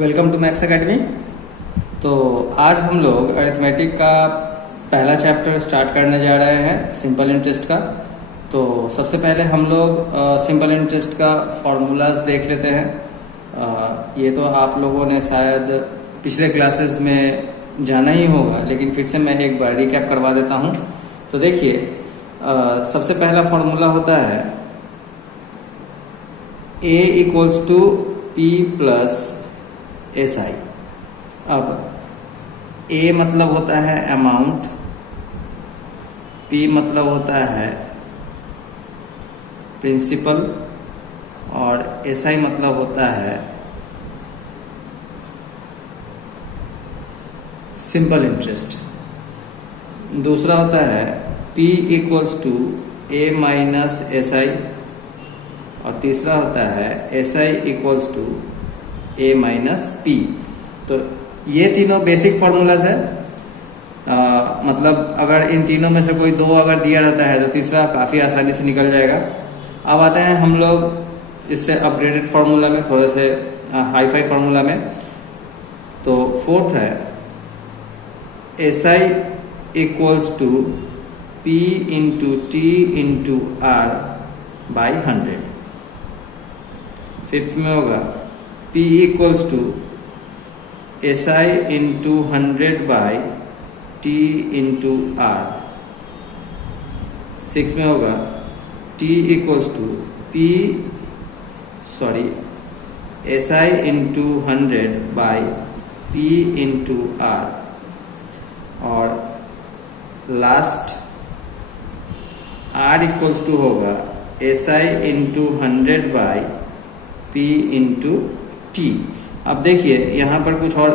Welcome to maths academy. तो आज हम लोग अरिथमेटिक का पहला चैप्टर स्टार्ट करने जा रहे हैं, सिंपल इंटरेस्ट का। तो सबसे पहले हम लोग सिंपल इंटरेस्ट का फॉर्मूलाज देख लेते हैं। ये तो आप लोगों ने शायद पिछले क्लासेस में जाना ही होगा, लेकिन फिर से मैं एक बार रिकैप करवा देता हूँ। तो देखिए, सबसे पहला फॉर्मूला होता है A equals to P plus SI। अब A मतलब होता है अमाउंट, P मतलब होता है प्रिंसिपल और SI मतलब होता है सिंपल इंटरेस्ट। दूसरा होता है P equals to A minus SI और तीसरा होता है SI equals to A minus P। तो ये तीनों बेसिक फॉर्मूलाज है। मतलब अगर इन तीनों में से कोई दो अगर दिया रहता है तो तीसरा काफ़ी आसानी से निकल जाएगा। अब आते हैं हम लोग इससे अपग्रेडेड फार्मूला में, थोड़े से हाई फाई फार्मूला में। तो फोर्थ है SI equals to P into T into R by 100। Fifth में होगा P equals to SI into 100 by T into R। Six में होगा T equals to SI into 100 by P into R। और last R equals to होगा SI into 100 by P into T। अब देखिए यहाँ पर कुछ और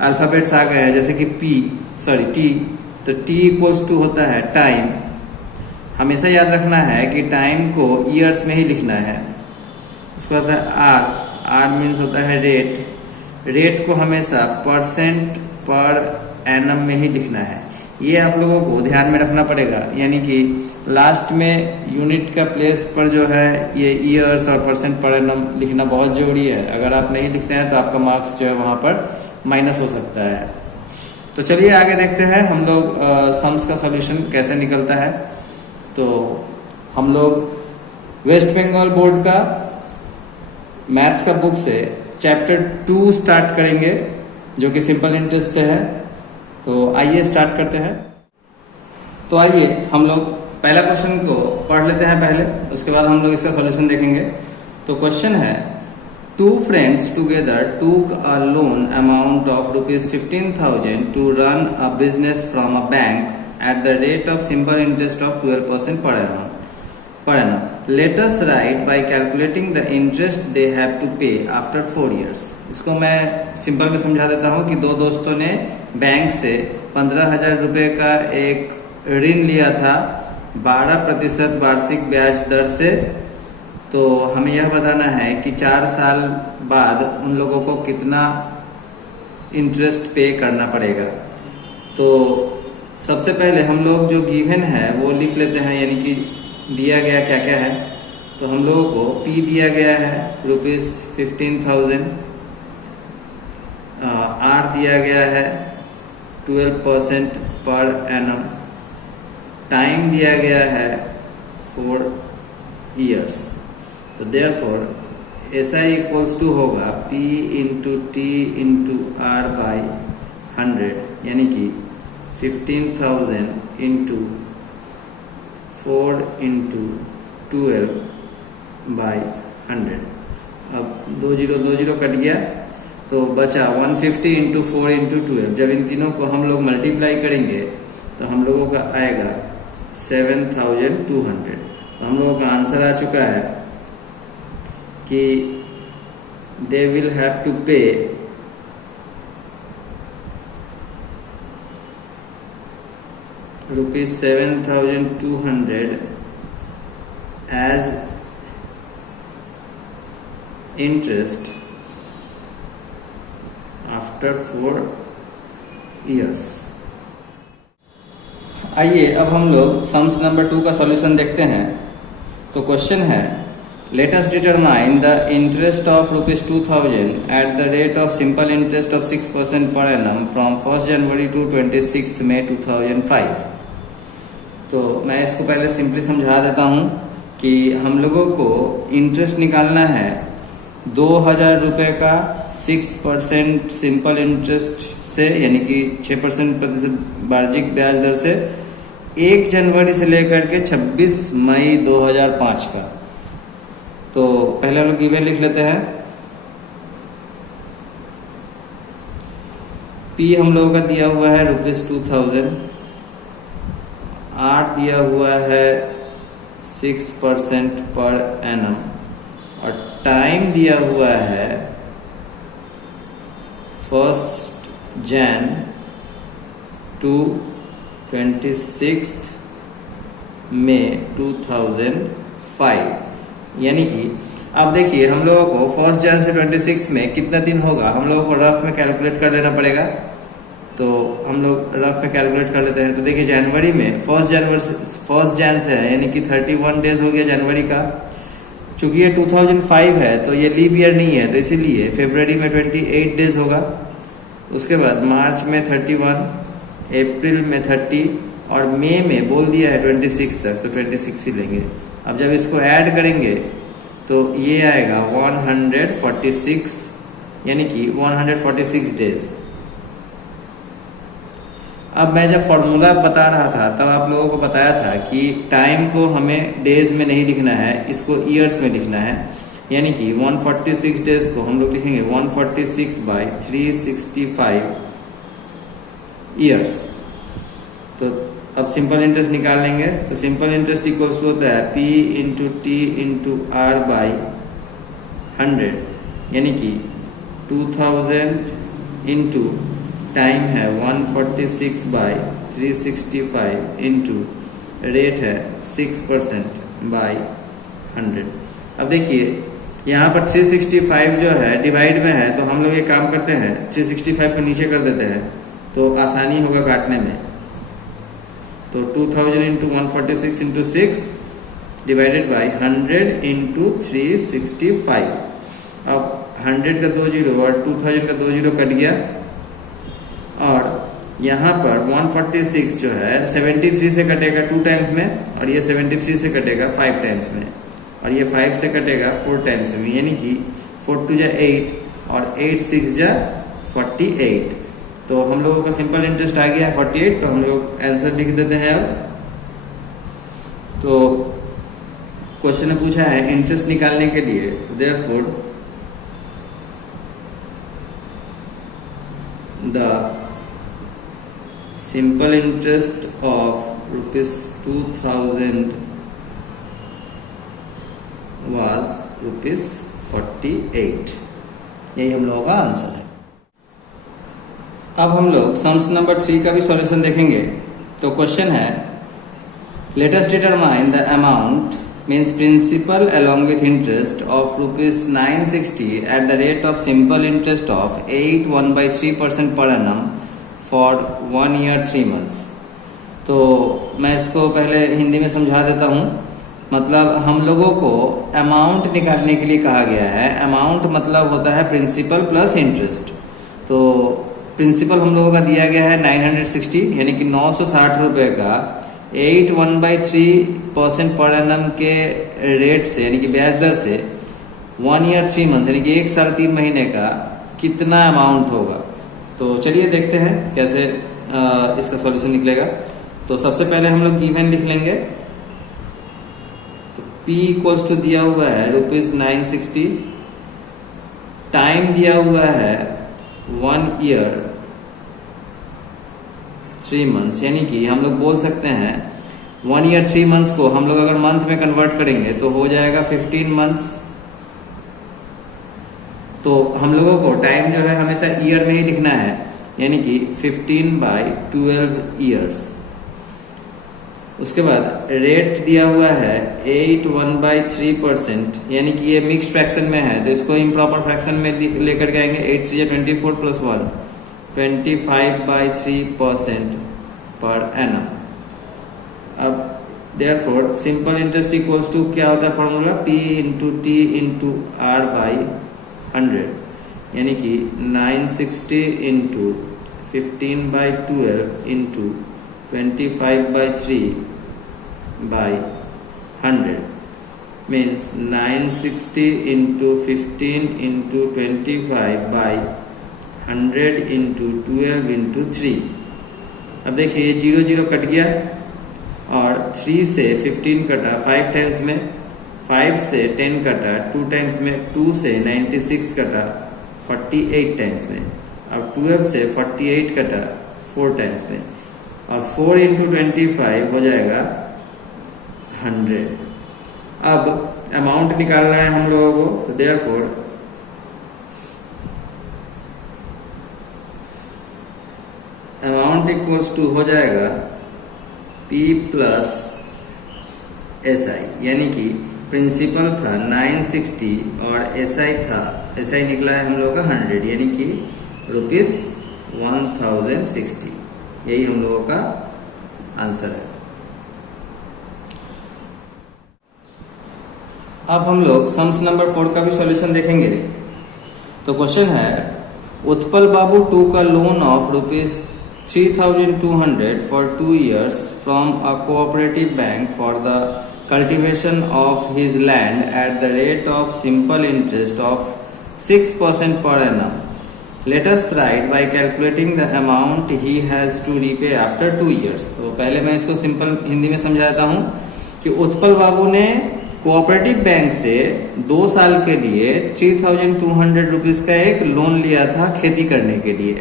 अल्फ़ाबेट्स आ गए हैं, जैसे कि T। तो T इक्वल्स टू होता है टाइम। हमेशा याद रखना है कि टाइम को ईयर्स में ही लिखना है। उसके बाद R मीन्स होता है रेट को हमेशा परसेंट पर एनम में ही लिखना है। ये आप लोगों को ध्यान में रखना पड़ेगा, यानी कि लास्ट में यूनिट का प्लेस पर जो है ये ईयर्स और परसेंट पर एनम लिखना बहुत जरूरी है। अगर आप नहीं लिखते हैं तो आपका मार्क्स जो है वहाँ पर माइनस हो सकता है। तो चलिए आगे देखते हैं हम लोग सम्स का सॉल्यूशन कैसे निकलता है। तो हम लोग वेस्ट बंगाल बोर्ड का मैथ्स का बुक से चैप्टर 2 स्टार्ट करेंगे, जो कि सिंपल इंटरेस्ट से है। तो आइए स्टार्ट करते हैं। तो आइए हम लोग पहला क्वेश्चन को पढ़ लेते हैं पहले, उसके बाद हम लोग इसका सॉल्यूशन देखेंगे। तो क्वेश्चन है, 2 friends together took a loan amount of rupees 15,000 to run a business from a bank at the rate of simple interest of 12% per annum. Let us write by calculating the interest they have to pay after 4 years. इसको मैं simple में समझा देता हूँ कि दो दोस्तों ने बैंक से 15,000 रुपये का एक ऋण लिया था 12% वार्षिक ब्याज दर से। तो हमें यह बताना है कि 4 साल बाद उन लोगों को कितना इंटरेस्ट पे करना पड़ेगा। तो सबसे पहले हम लोग जो गिवन है वो लिख लेते हैं, यानी कि दिया गया क्या क्या है। तो हम लोगों को P दिया गया है रुपीज 15,000, R दिया गया है 12% पर एनम, टाइम दिया गया है 4 years। तो देयरफॉर SI इक्वल्स टू होगा P into T into R by 100, यानी कि 15,000 इंटू 4 इंटू 12 बाई 100। अब 20 कट गया तो बचा 150 इंटू 4 इंटू 12। जब इन तीनों को हम लोग मल्टीप्लाई करेंगे तो हम लोगों का आएगा 7,200। तो हम लोगों का आंसर आ चुका है कि they will have to pay rupees 7,200 as interest after 4 years। आइए अब हम लोग सम्स नंबर 2 का सॉल्यूशन देखते हैं। तो क्वेश्चन है, Let us determine the interest of rupees 2000 at the rate of simple interest of 6% per annum from 1st January to 26th May 2005। तो मैं इसको पहले सिंपली समझा देता हूँ कि हम लोगों को इंटरेस्ट निकालना है 2000 रुपये का 6% सिंपल इंटरेस्ट से, यानी कि 6% प्रतिशत वार्षिक ब्याज दर से 1 जनवरी से लेकर के 26 मई 2005 का। तो पहले हम लोग गिवन लिख लेते हैं। पी हम लोगों का दिया हुआ है ₹2000, आर दिया हुआ है 6% पर एनम और टाइम दिया हुआ है 1 जन टू 26 मई 2005। यानी कि अब देखिए हम लोगों को 1 जन से 26 में कितना दिन होगा हम लोगों को रफ में कैलकुलेट कर लेना पड़ेगा। तो हम लोग रफ में कैलकुलेट कर लेते हैं। तो देखिए जनवरी में 1 जन से है, यानी कि 31 डेज हो गया जनवरी का। चूंकि ये 2005 है तो ये लीप ईयर नहीं है, तो इसीलिए फरवरी में 28 डेज होगा। उसके बाद मार्च में 31, अप्रैल में 30 और मई में बोल दिया है 26 तक, तो 26 ही लेंगे। अब जब इसको ऐड करेंगे तो ये आएगा 146, यानी कि 146 डेज। अब मैं जब फॉर्मूला बता रहा था तब आप लोगों को बताया था कि टाइम को हमें डेज में नहीं लिखना है, इसको ईयर्स में लिखना है। यानी कि 146 डेज को हम लोग लिखेंगे 146/365 ईयर्स। तो अब सिंपल इंटरेस्ट निकाल लेंगे। तो सिंपल इंटरेस्ट इक्वल्स होता है P into T into R by 100, यानी कि 2000 इंटू टाइम है 146/365 इंटू रेट है 6% बाई 100। अब देखिए यहाँ पर 365 जो है डिवाइड में है, तो हम लोग एक काम करते हैं 365 को नीचे कर देते हैं तो आसानी होगा काटने में। तो 2000 into 146 into 6 divided by 100 into 365। अब 100 का 2 जीरो और 2000 का 2 जीरो कट गया और यहाँ पर 146 जो है 73 से कटेगा 2 टाइम्स में और ये 73 से कटेगा 5 टाइम्स में और ये 5 से कटेगा 4 टाइम्स में, यानी कि 4 2 जा 8 और 8 6 जा 48। तो हम लोगों का सिंपल इंटरेस्ट आ गया है 48। तो हम लोग आंसर लिख देते हैं। अब तो क्वेश्चन में पूछा है इंटरेस्ट निकालने के लिए, therefore the simple interest of ₹2000 was ₹48। यही हम लोगों का आंसर है। अब हम लोग सम्स नंबर 3 का भी सॉल्यूशन देखेंगे। तो क्वेश्चन है let us determine the amount means principal along with interest of ₹960 at the rate of simple interest of 8.1/3% per annum for 1 year 3 months। तो मैं इसको पहले हिंदी में समझा देता हूँ। मतलब हम लोगों को अमाउंट निकालने के लिए कहा गया है। अमाउंट मतलब होता है प्रिंसिपल प्लस इंटरेस्ट। तो प्रिंसिपल हम लोगों का दिया गया है 960, यानी कि 960 रुपये का 8.1/3% पर एनम के रेट से, यानी कि ब्याज दर से 1 ईयर 3 मंथ, यानी कि 1 साल 3 महीने का कितना अमाउंट होगा। तो चलिए देखते हैं कैसे इसका सॉल्यूशन निकलेगा। तो सबसे पहले हम लोग गिवन लिख लेंगे। तो P इक्वल्स टू दिया हुआ है ₹960, टाइम दिया हुआ है 1 ईयर 3 मंथ्स, यानी कि हम लोग बोल सकते हैं 1 ईयर 3 मंथ्स को हम लोग अगर मंथ में कन्वर्ट करेंगे तो हो जाएगा 15 मंथ्स। तो हम लोगों को टाइम जो है हमेशा ईयर में ही लिखना है, यानी कि 15/12 ईयर्स। उसके बाद रेट दिया हुआ है 8.1/3%, यानी कि ये मिक्स्ड फ्रैक्शन में है तो इसको इम्प्रॉपर फ्रैक्शन में लेकर के आएंगे। 8 3 24 + 1 25/3% पर एनम। अब therefore simple interest equals to क्या होता है formula, P into T into R by 100, यानी कि 960 into 15/12 into 25/3 by 100 means 960 into 15 into 25 by 100 into 12 into 3। अब देखिए 0 0 कट गया और 3 से 15 कटा 5 टाइम्स में, 5 से 10 कटा 2 टाइम्स में, 2 से 96 कटा 48 टाइम्स में, अब 12 से 48 कटा 4 टाइम्स में, और 4 इंटू 25 हो जाएगा 100। अब अमाउंट निकालना है हम लोगों को, तो देयरफॉर अमाउंट इक्वल्स टू हो जाएगा P प्लस SI, यानी कि प्रिंसिपल था 960 और SI था, SI निकला है हम लोगों का 100, यानी कि ₹1060। यही हम लोगों का आंसर है। अब हम लोग सम्स नंबर 4 का भी सॉल्यूशन देखेंगे। तो क्वेश्चन है, उत्पल बाबू टू का loan of ₹3200 for 2 years from a cooperative bank for the cultivation of his land at the rate of simple interest of 6% per annum. Let us write by calculating the amount he has to repay after 2 years। तो पहले मैं इसको simple Hindi में समझाता हूँ कि उत्पल बाबू ने cooperative bank से 2 साल के लिए 3200 रुपीज का एक लोन लिया था खेती करने के लिए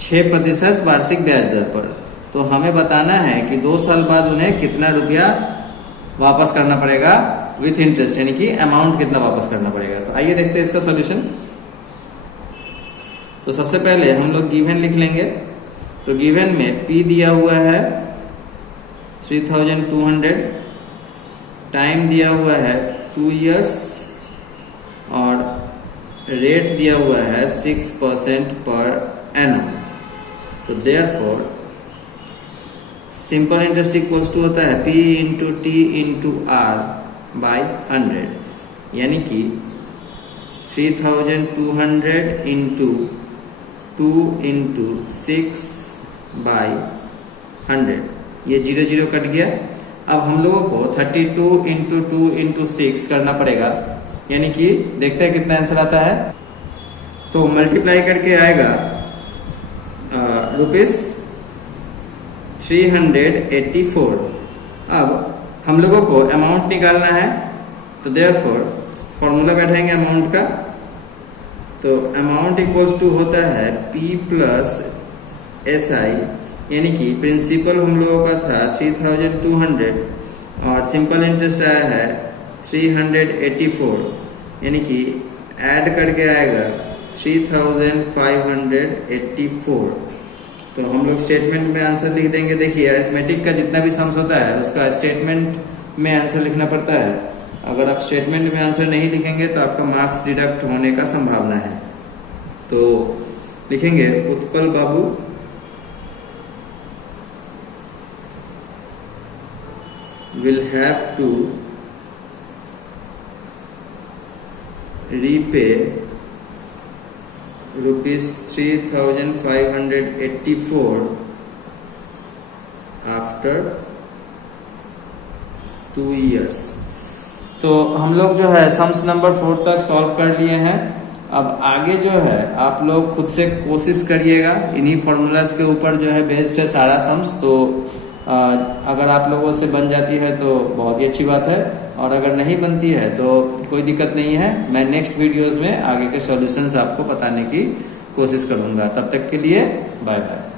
6% वार्षिक ब्याज दर पर। तो हमें बताना है कि 2 साल बाद उन्हें कितना रुपया वापस करना पड़ेगा विथ इंटरेस्ट, यानी कि अमाउंट कितना वापस करना पड़ेगा। तो आइए देखते हैं इसका सॉल्यूशन। तो सबसे पहले हम लोग गिवन लिख लेंगे। तो गिवन में P दिया हुआ है 3200, टाइम दिया हुआ है 2 इयर्स और रेट दिया हुआ है 6% पर एनम। तो therefore simple interest equals to होता है P into T into R by 100, यानी कि 3200 इंटू 2 इंटू 6 बाई 100। ये 0 0 कट गया। अब हम लोगों को 32 इंटू 2 इंटू 6 करना पड़ेगा, यानी कि देखते हैं कितना आंसर आता है। तो मल्टीप्लाई करके आएगा ₹384। अब हम लोगों को अमाउंट निकालना है, तो देयरफॉर फॉर्मूला बैठाएंगे अमाउंट का। तो अमाउंट इक्वल्स टू होता है P प्लस SI, यानी कि प्रिंसिपल हम लोगों का था 3200 और सिंपल इंटरेस्ट आया है 384, यानी कि ऐड करके आएगा 3584। तो हम लोग स्टेटमेंट में आंसर लिख देंगे। देखिए अरिथमेटिक का जितना भी सम्स होता है उसका स्टेटमेंट में आंसर लिखना पड़ता है। अगर आप स्टेटमेंट में आंसर नहीं लिखेंगे तो आपका मार्क्स डिडक्ट होने का संभावना है। तो लिखेंगे उत्पल बाबू will have to repay ₹3584 after 2 years। तो हम लोग जो है सम्स नंबर 4 तक सॉल्व कर लिए हैं। अब आगे जो है आप लोग खुद से कोशिश करिएगा, इन्हीं फॉर्मूलाज के ऊपर जो है बेस्ड है सारा सम्स। तो अगर आप लोगों से बन जाती है तो बहुत ही अच्छी बात है, और अगर नहीं बनती है तो कोई दिक्कत नहीं है। मैं नेक्स्ट वीडियोस में आगे के सॉल्यूशंस आपको बताने की कोशिश करूंगा। तब तक के लिए बाय बाय।